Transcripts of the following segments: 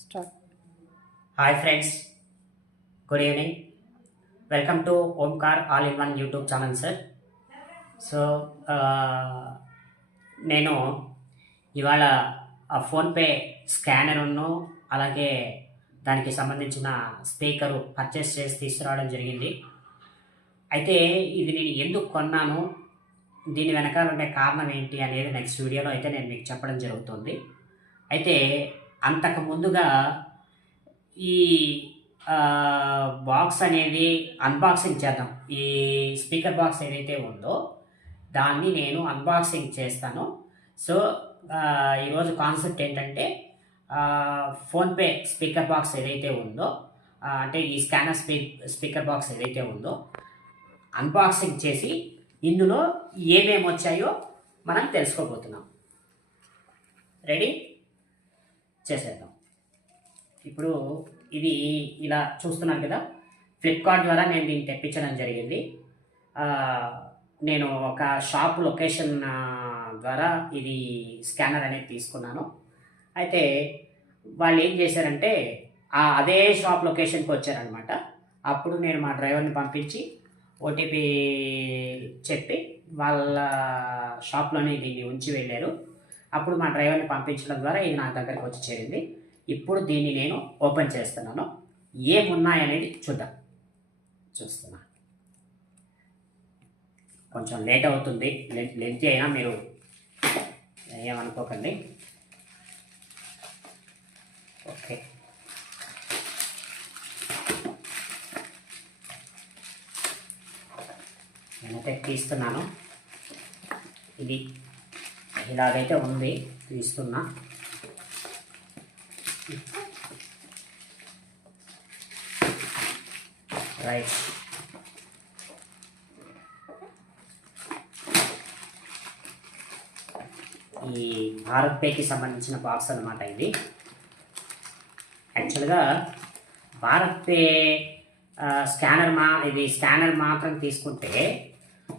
Start. Hi friends, good evening. Welcome to Omkar all in one YouTube channel sir. So నేను ఇవాళ ఆ PhonePe స్కానర్ను అలాగే దానికి సంబంధించిన స్పీకరు పర్చేస్ చేసి తీసుకురావడం జరిగింది. అయితే ఇది నేను ఎందుకు కొన్నాను, దీని వెనకాల ఉండే కారణం ఏంటి అనేది నెక్స్ట్ వీడియోలో అయితే నేను మీకు చెప్పడం జరుగుతుంది. అయితే అంతకు ముందుగా ఈ బాక్స్ అనేది అన్బాక్సింగ్ చేద్దాం. ఈ స్పీకర్ బాక్స్ ఏదైతే ఉందో దాన్ని నేను అన్బాక్సింగ్ చేస్తాను. సో ఈరోజు కాన్సెప్ట్ ఏంటంటే ఫోన్పే స్పీకర్ బాక్స్ ఏదైతే ఉందో, అంటే ఈ స్కానర్ స్పీకర్ బాక్స్ ఏదైతే ఉందో అన్బాక్సింగ్ చేసి ఇందులో ఏమేమి వచ్చాయో మనం తెలుసుకోబోతున్నాం. రెడీ చేసేద్దాం. ఇప్పుడు ఇది ఇలా చూస్తున్నారు కదా, ఫ్లిప్కార్ట్ ద్వారా నేను దీన్ని తెప్పించడం జరిగింది. నేను ఒక షాప్ లొకేషన్ ద్వారా ఇది స్కానర్ అనేది తీసుకున్నాను. అయితే వాళ్ళు ఏం చేశారంటే అదే షాప్ లొకేషన్కి వచ్చారనమాట. అప్పుడు నేను మా డ్రైవర్ని పంపించి ఓటీపీ చెప్పి వాళ్ళ షాప్లోనే దీన్ని ఉంచి వెళ్ళారు. అప్పుడు మా డ్రైవర్ని పంపించడం ద్వారా ఇది నా దగ్గరికి వచ్చి చేరింది. ఇప్పుడు దీన్ని నేను ఓపెన్ చేస్తున్నాను. ఏమున్నాయనేది చూస్తున్నా. కొంచెం లేట్ అవుతుంది, లెంత్ అయినా మీరు ఏమనుకోకండి. ఓకే, నేనైతే తీస్తున్నాను. ఇది ఇలాగైతే ఉంది, తీస్తున్నా. రైట్, ఈ భారత్ పేకి సంబంధించిన బాక్స్ అనమాట ఇది. యాక్చువల్గా భారత్ పే స్కానర్ మాత్రం తీసుకుంటే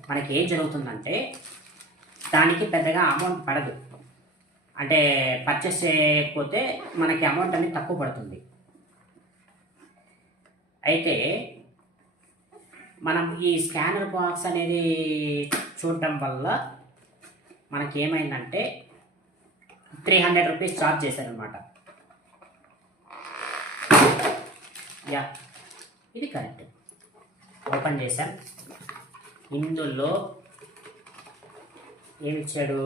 మనకి ఏం జరుగుతుందంటే దానికి పెద్దగా అమౌంట్ పడదు. అంటే పర్చేస్ చేయకపోతే మనకి అమౌంట్ అనేది తక్కువ పడుతుంది. అయితే మనం ఈ స్కానర్ బాక్స్ అనేది చూడటం వల్ల మనకి ఏమైందంటే 300 రూపీస్ ఛార్జ్ చేశారనమాట. యా, ఇది కరెక్ట్. ఓపెన్ చేశాం. ఇందులో ఏమిచ్చాడు,